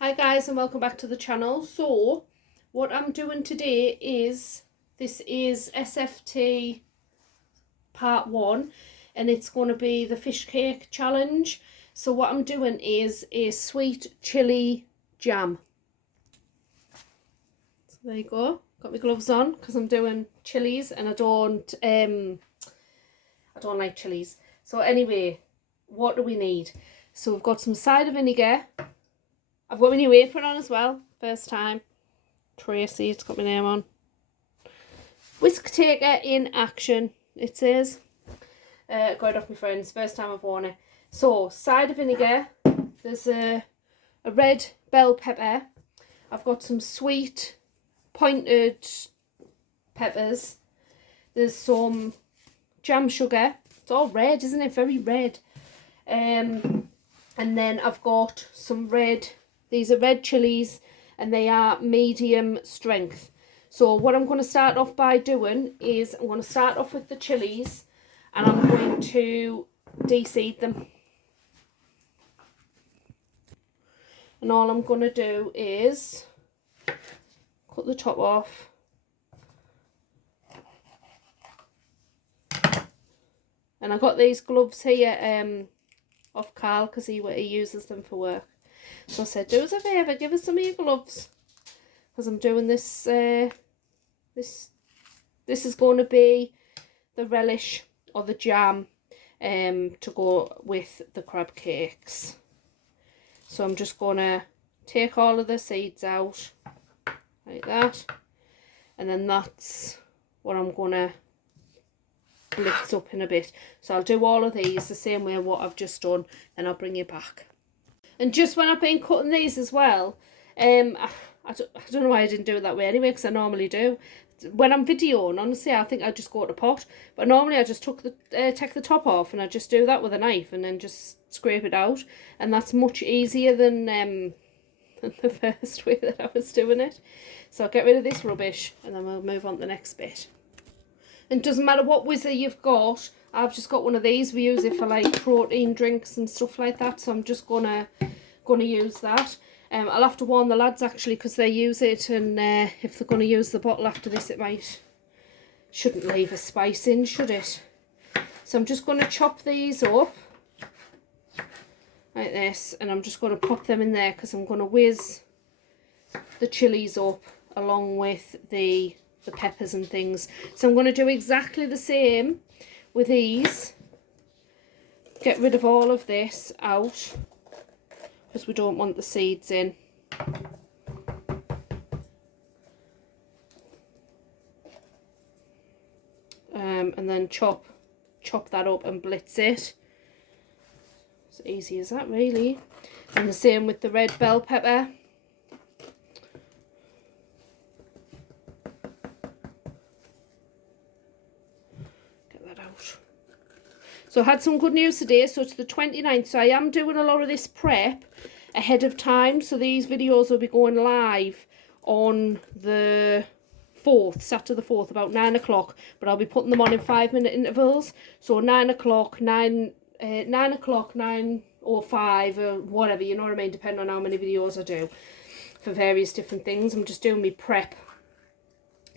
Hi guys, and welcome back to the channel. So what I'm doing today is, this is SFT part 1 and it's going to be the fish cake challenge. So what I'm doing is a sweet chili jam. So there you go. Got my gloves on because I'm doing chilies and I don't like chilies. So anyway, what do we need? So we've got some cider vinegar. I've got my new apron on as well, first time. Tracy, it's got my name on. Whisk taker in action, it says. Got it off my friends, first time I've worn it. So, cider vinegar, there's a red bell pepper. I've got some sweet pointed peppers. There's some jam sugar. It's all red, isn't it? Very red. And then I've got some red, these are red chilies, and they are medium strength. So what I'm going to start off by doing is I'm going to start off with the chilies and I'm going to de-seed them. And all I'm going to do is cut the top off. And I got these gloves here off Carl because he uses them for work. So I said, do us a favour, give us some of your gloves, because I'm doing this, this is going to be the relish or the jam to go with the crab cakes. So I'm just going to take all of the seeds out, like that, and then that's what I'm going to blitz up in a bit. So I'll do all of these the same way what I've just done, and I'll bring you back. And just when I've been cutting these as well, I don't know why I didn't do it that way anyway, because I normally do. When I'm videoing, honestly, I think I just go to pot. But normally I just take the top off and I just do that with a knife and then just scrape it out. And that's much easier than the first way that I was doing it. So I'll get rid of this rubbish and then we'll move on to the next bit. And it doesn't matter what whizzer you've got. I've just got one of these. We use it for like protein drinks and stuff like that. So I'm just gonna use that. I'll have to warn the lads actually because they use it, and if they're gonna use the bottle after this, it shouldn't leave a spice in, should it? So I'm just gonna chop these up like this, and I'm just gonna pop them in there because I'm gonna whiz the chilies up along with the peppers and things. So I'm going to do exactly the same with these. Get rid of all of this out because we don't want the seeds in. And then chop that up and blitz it. It's easy as that, really. And the same with the red bell pepper. So I had some good news today. So it's the 29th. So I am doing a lot of this prep ahead of time. So these videos will be going live on the 4th, Saturday the 4th, about 9 o'clock. But I'll be putting them on in 5-minute intervals. So 9 o'clock, 9 o'clock, 9 or 5 or whatever, you know what I mean, depending on how many videos I do for various different things. I'm just doing my prep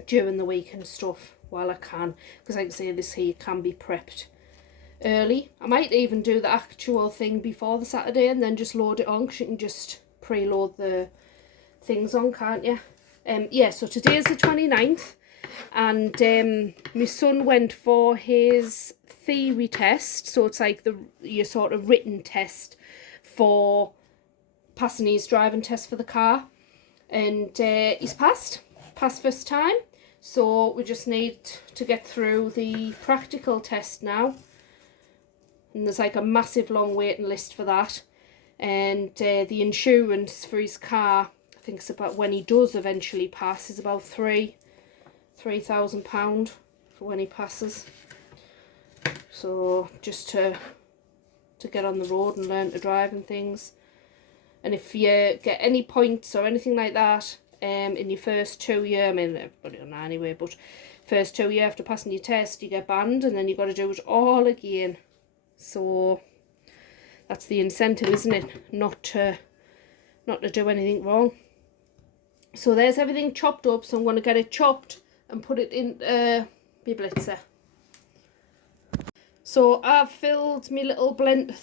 during the week and stuff while I can. Because like I say, this here can be prepped early. I might even do the actual thing before the Saturday and then just load it on, because you can just preload the things on, can't you? Yeah, so today is the 29th and my son went for his theory test. So it's like your sort of written test for passing his driving test for the car, and he's passed first time. So we just need to get through the practical test now. And there's like a massive long waiting list for that. And the insurance for his car, I think it's about, when he does eventually pass, is about £3,000 for when he passes. So just to get on the road and learn to drive and things. And if you get any points or anything like that in your first 2 year, I mean everybody on that anyway, but first 2 year after passing your test you get banned, and then you've got to do it all again. So that's the incentive, isn't it? Not to not to do anything wrong. So there's everything chopped up, so I'm going to get it chopped and put it in my blitzer. So I've filled my little blend,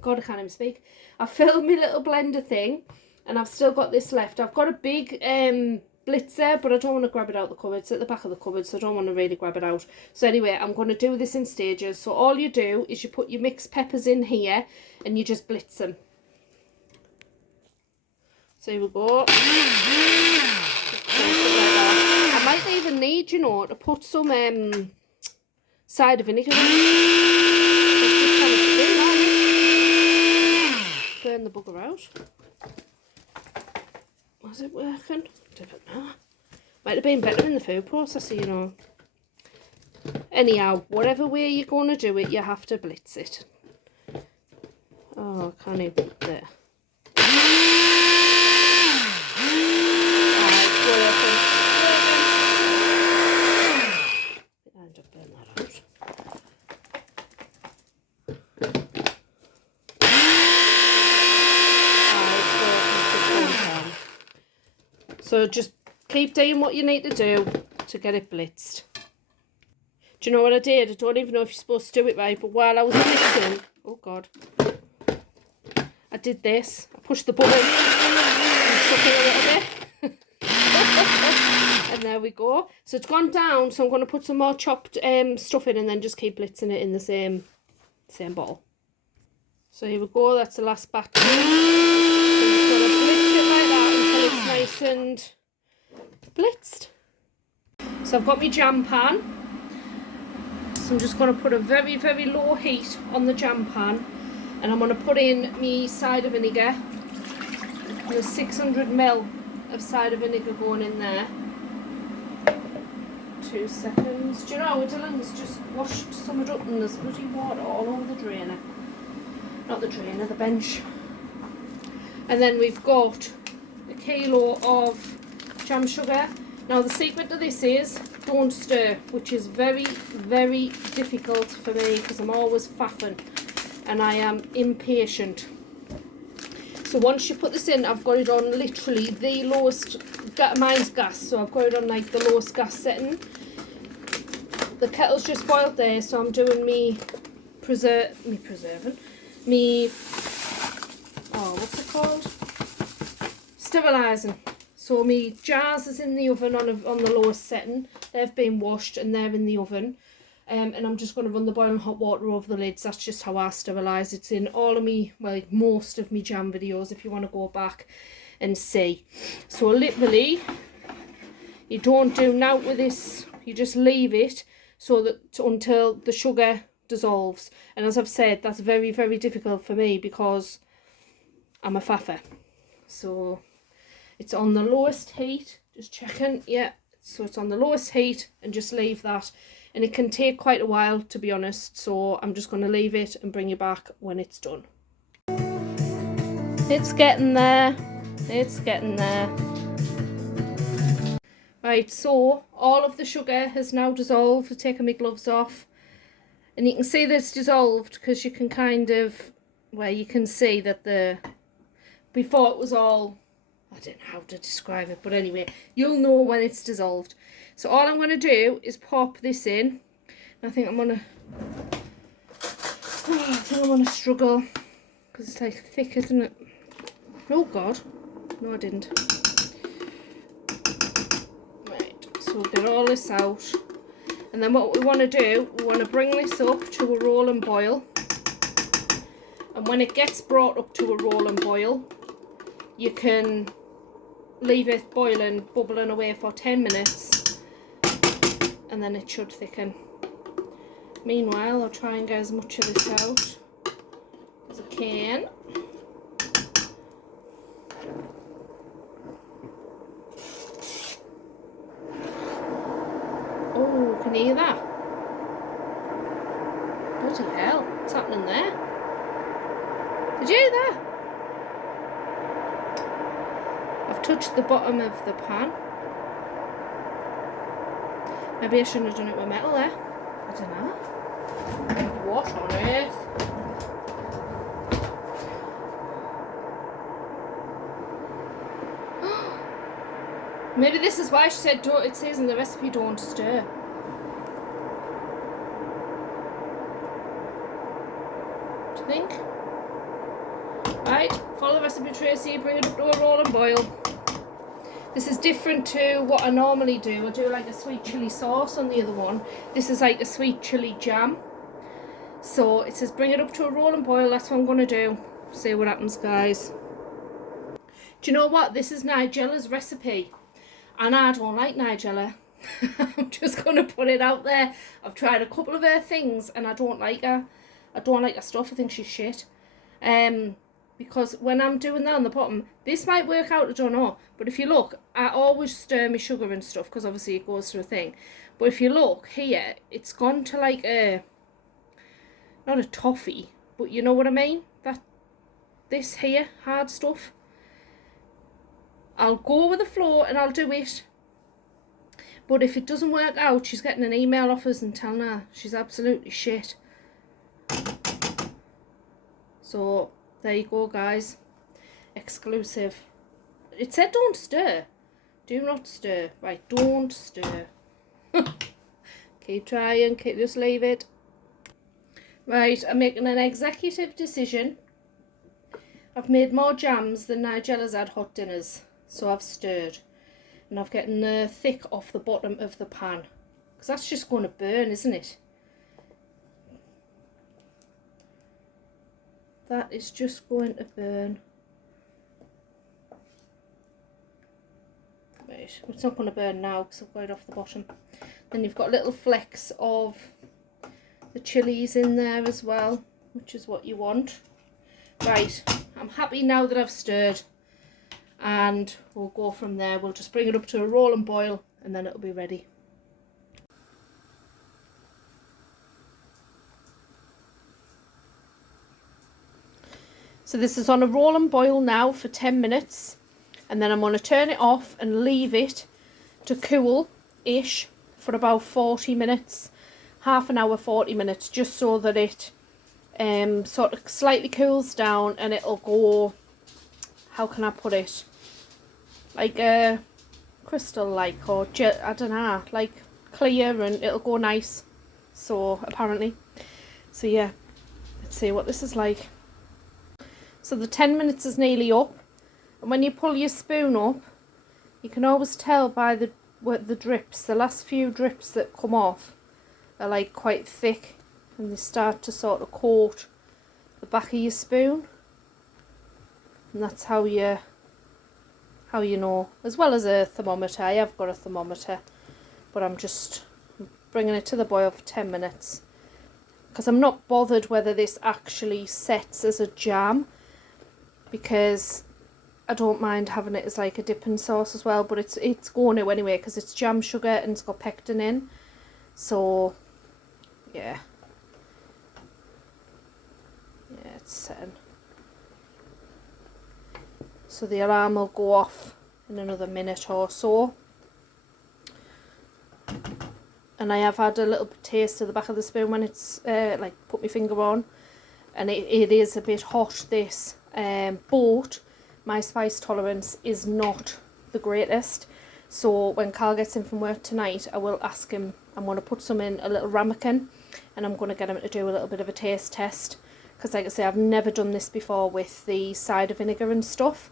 God, I can't even speak. I've filled my little blender thing, and I've still got this left. I've got a big blitzer, but I don't want to grab it out the cupboard. It's at the back of the cupboard, so I don't want to really grab it out. So anyway, I'm going to do this in stages. So all you do is you put your mixed peppers in here, and you just blitz them. So here we go. I might even need, you know, to put some cider vinegar in. Just kind of spin that. Burn the bugger out. Was it working? Don't know. Might have been better in the food processor, you know. Anyhow, whatever way you're going to do it, you have to blitz it. Oh, I can't even there. So just keep doing what you need to do to get it blitzed. Do you know what I did? I don't even know if you're supposed to do it right, but while I was blitzing, oh God, I did this. I pushed the button and shook it a little bit. And there we go. So it's gone down, so I'm going to put some more chopped stuff in and then just keep blitzing it in the same bottle. So here we go, that's the last batch. So I'm just going to blitz it like that until it's nice and blitzed. So I've got my jam pan. So I'm just going to put a very, very low heat on the jam pan, and I'm going to put in my cider vinegar. There's 600 ml of cider vinegar going in there. 2 seconds. Do you know, Dylan's just washed some of it up and there's bloody water all over the drainer. Not the drainer, the bench. And then we've got a kilo of jam sugar. Now the secret to this is don't stir, which is very, very difficult for me because I'm always faffing and I am impatient. So once you put this in, I've got it on literally the lowest, mine's gas, so I've got it on like the lowest gas setting. The kettle's just boiled there, so I'm doing what's it called? Sterilising. So my jars is in the oven on the lowest setting. They've been washed and they're in the oven. And I'm just going to run the boiling hot water over the lids. That's just how I sterilise. It's in all of me, well, most of me jam videos if you want to go back and see. So literally, you don't do now with this. You just leave it so that until the sugar dissolves. And as I've said, that's very, very difficult for me because I'm a faffer. So it's on the lowest heat. Just checking. Yeah. So it's on the lowest heat and just leave that. And it can take quite a while, to be honest, so I'm just going to leave it and bring you back when it's done. It's getting there. It's getting there. Right, so all of the sugar has now dissolved. I've taken my gloves off. And you can see that it's dissolved because you can kind of, well, you can see that before it was all, I don't know how to describe it, but anyway, you'll know when it's dissolved. So all I'm going to do is pop this in. I think I'm going to struggle because it's like thick, isn't it? Oh God, no I didn't. Right, so we'll get all this out. And then what we want to do, we want to bring this up to a rolling boil. And when it gets brought up to a rolling boil, you can leave it boiling, bubbling away for 10 minutes. And then it should thicken. Meanwhile, I'll try and get as much of this out as I can. Oh, can you hear that? Bloody hell, what's happening there? Did you hear that? I've touched the bottom of the pan. Maybe I shouldn't have done it with metal there. I don't know. What on earth? Maybe this is why she said don't, it says in the recipe don't stir. Do you think? Right, follow the recipe, Tracy, bring it up to a rolling boil. This is different to what I normally do. I do like a sweet chilli sauce on the other one. This is like a sweet chilli jam. So it says bring it up to a rolling boil. That's what I'm going to do. See what happens, guys. Do you know what? This is Nigella's recipe. And I don't like Nigella. I'm just going to put it out there. I've tried a couple of her things and I don't like her. I don't like her stuff. I think she's shit. Because when I'm doing that on the bottom, this might work out, I don't know. But if you look, I always stir my sugar and stuff because obviously it goes through a thing. But if you look here, it's gone to like a, not a toffee, but you know what I mean? This here, hard stuff. I'll go with the flow and I'll do it. But if it doesn't work out, she's getting an email off us and telling her she's absolutely shit. So there you go, guys. Exclusive. It said don't stir. Do not stir. Right, don't stir. Keep trying, just leave it. Right, I'm making an executive decision. I've made more jams than Nigella's had hot dinners. So I've stirred. And I've getting the thick off the bottom of the pan. Because that's just going to burn, isn't it? That is just going to burn. Right, it's not going to burn now because I've got it off the bottom. Then you've got little flecks of the chilies in there as well, which is what you want. Right, I'm happy now that I've stirred. And we'll go from there. We'll just bring it up to a rolling boil and then it'll be ready. So this is on a rolling boil now for 10 minutes and then I'm going to turn it off and leave it to cool-ish for about 40 minutes, half an hour, 40 minutes, just so that it sort of slightly cools down and it'll go, how can I put it, like a crystal like, or I don't know, like clear, and it'll go nice, so apparently. So yeah, let's see what this is like. So the 10 minutes is nearly up, and when you pull your spoon up, you can always tell by the drips, the last few drips that come off are like quite thick and they start to sort of coat the back of your spoon, and that's how you know, as well as a thermometer. I have got a thermometer, but I'm just bringing it to the boil for 10 minutes because I'm not bothered whether this actually sets as a jam, because I don't mind having it as like a dipping sauce as well, but it's going to anyway because it's jam sugar and it's got pectin in. So yeah, it's setting. So the alarm will go off in another minute or so. And I have had a little taste of the back of the spoon when it's like put my finger on, and it is a bit hot, this, but my spice tolerance is not the greatest. So when Carl gets in from work tonight, I will ask him, I'm going to put some in a little ramekin and I'm going to get him to do a little bit of a taste test, because like I say, I've never done this before with the cider vinegar and stuff.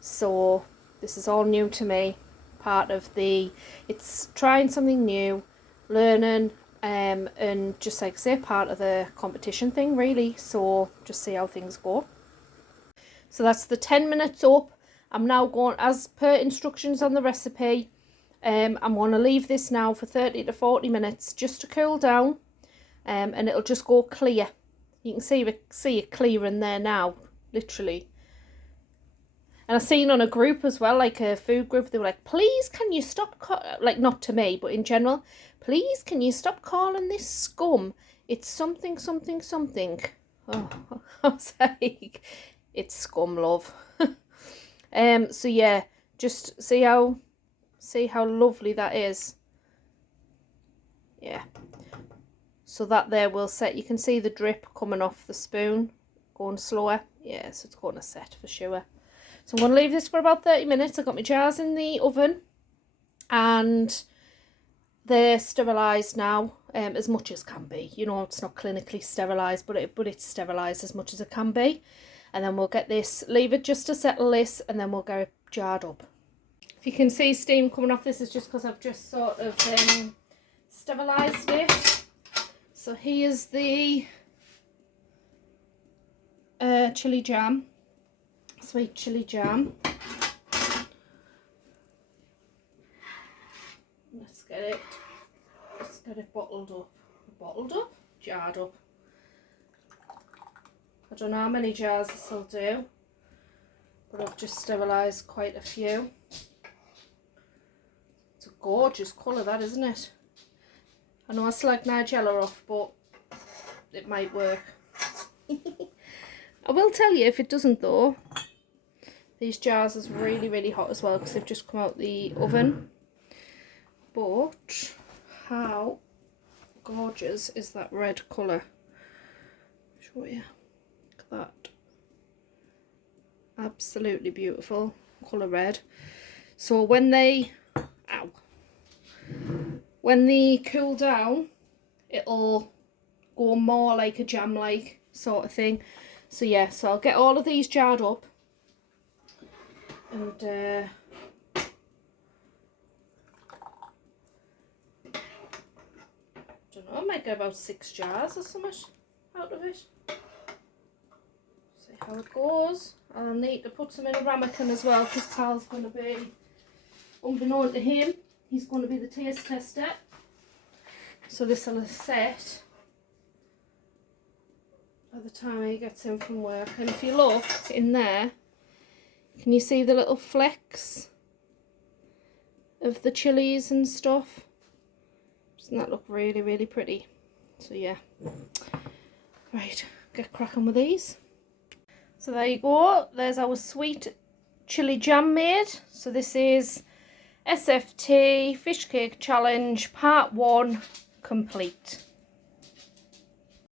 So this is all new to me, part of it's trying something new, learning, and just like I say, part of the competition thing really. So just see how things go. So that's the 10 minutes up. I'm now going, as per instructions on the recipe, I'm going to leave this now for 30 to 40 minutes just to cool down, and it'll just go clear. You can see it clear in there now, literally. And I seen on a group as well, like a food group, they were like, please can you stop, like not to me, but in general, please can you stop calling this scum? It's something, something, something. Oh, I was like, it's scum, love. So yeah, just see how lovely that is. Yeah. So that there will set. You can see the drip coming off the spoon, going slower. Yeah, so it's going to set for sure. So I'm going to leave this for about 30 minutes. I've got my jars in the oven. and they're sterilised now, as much as can be. You know, it's not clinically sterilised, but it's sterilised as much as it can be. And then we'll get this, leave it just to settle this, and then we'll get it jarred up. If you can see steam coming off, this is just because I've just sort of sterilised it. So here's the chilli jam, sweet chilli jam. Let's get it bottled up, jarred up. I don't know how many jars this will do, but I've just sterilised quite a few. It's a gorgeous colour, that, isn't it? I know I slagged Nigella off, but it might work. I will tell you, if it doesn't though, these jars is really, really hot as well, because they've just come out the oven. But how gorgeous is that red colour? Show you. Look at that. Absolutely beautiful colour red. So when they cool down, it'll go more like a jam like sort of thing. So yeah, so I'll get all of these jarred up, and don't know, I might get about 6 jars or something out of it. See how it goes. I'll need to put some in a ramekin as well, because Carl's going to be, unbeknown to him, he's going to be the taste tester. So this will set by the time he gets in from work. And if you look in there, can you see the little flecks of the chilies and stuff? Doesn't that look really, really pretty? So yeah. Right, get cracking with these. So there you go, there's our sweet chilli jam made. So this is SFT Fish Cake Challenge Part 1 complete.